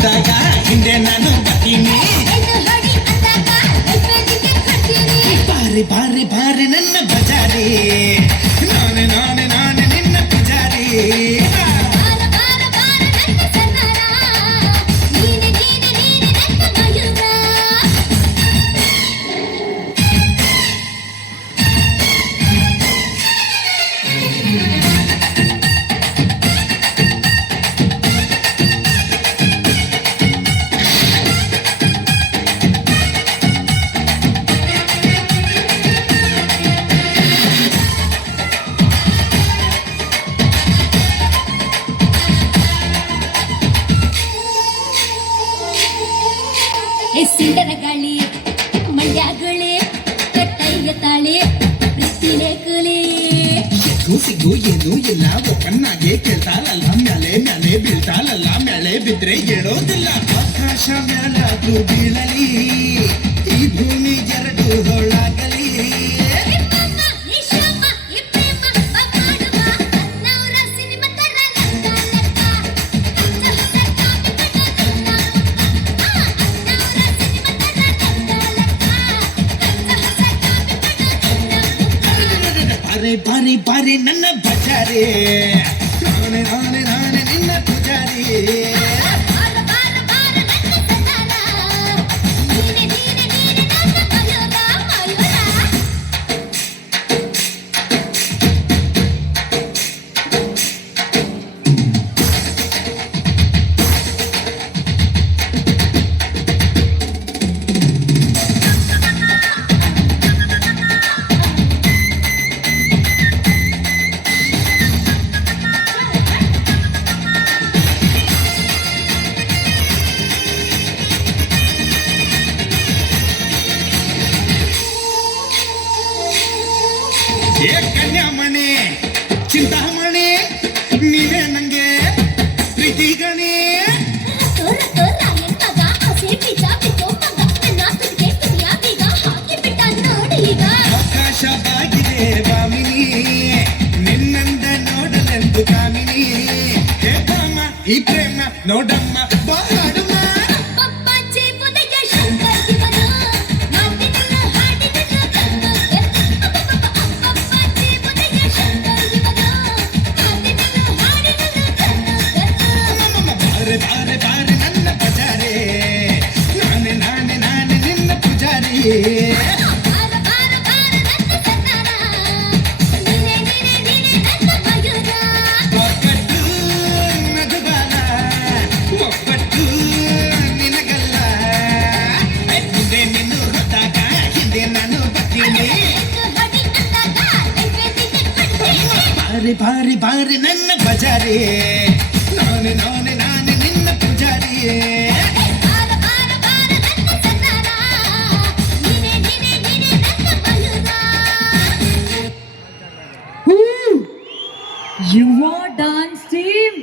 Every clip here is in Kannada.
ಹೋದಾಗ ಹಿಂದೆ ನಾನು ಬರ್ತೀನಿ. ಬಾರಿ ಬಾರಿ ಬಾರಿ ನನ್ನ ಬಜಾರಿ, ನಾನೇ ನಾನೇ ನಾನೇ ನಿನ್ನ ಪೂಜಾರಿ. ಸಿಂಡರ ಗಾಳಿ ಮಂಡ್ಯಗಳೇ ಕಟ್ಟಯ್ಯ ತಾಳೆ ಪ್ರೀತಿನೇ ಕಲೆ. ಸಿಗು ಏನು ಇಲ್ಲ ಒಕ್ಕನ್ನಾಗೆ ಕೇಳ್ತಾಳಲ್ಲ, ಮ್ಯಾಲೆ ಮ್ಯಾಲೆ ಬೀಳ್ತಾಳಲ್ಲ, ಮ್ಯಾಲೆ ಬಿದ್ರೆ ಹೇಳೋದಿಲ್ಲ. ಆಕಾಶ ಮ್ಯಾಲಾದ್ರೂ ಬೀಳಲಿ, ಈ ಭೂಮಿ ಎರಡು ಹೊಳಾಗಲಿ. ಬಾರಿ ಬಾರಿ ಬಾರಿ ನನ್ನ ಬಜಾರಿ, ನಾನೇ ನಾನೇ ನಾನೇ ನಿನ್ನ ಪೂಜಾರಿ. ಏ ಕನ್ಯಾಮಣಿ ಚಿಂತಾಮಣಿ, ನೀವೇ ನಂಗೆ ಪ್ರೀತಿ ಗಣಿ. ಆಕಾಶ ಬಾಗಿದೆ ಬಾಮಿನಿ, ನಿನ್ನಂದ ನೋಡಲೆಂದು ಕಾಮಿನಿ. ಹೇ ಕಾಮ ಈ ಪ್ರೇಮ ನೋಡಮ್ಮ ಬಾಡುಮ್ಮ. ಬಾರೆ ಬಾರೆ ನನ್ನ ಪೂಜಾರಿ, ನಾನೇ ನಾನೇ ನಾನೇ ನಿನ್ನ ಪೂಜಾರಿ. ಒಬ್ಬಟ್ಟು ನಗುಬಾಲ, ಒಬ್ಬಟ್ಟು ನಿನಗಲ್ಲ. ಹಿಂದೆ ನೀನು ಹೊತ್ತಾಗ ಹಿಂದೆ ನಾನು ಬರ್ತೀನಿ. ಬಾರಿ ಬಾರಿ ಬಾರಿ ನನ್ನ ಬಜಾರಿ, ನಾನೇ ನಾನೇ ನಾನೇ ನಿನ್ನ ಪೂಜಾರಿ. ಯುವ ಡಾನ್ಸ್ ಟೀಮ್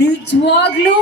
ನಿಜವಾಗ್ಲೂ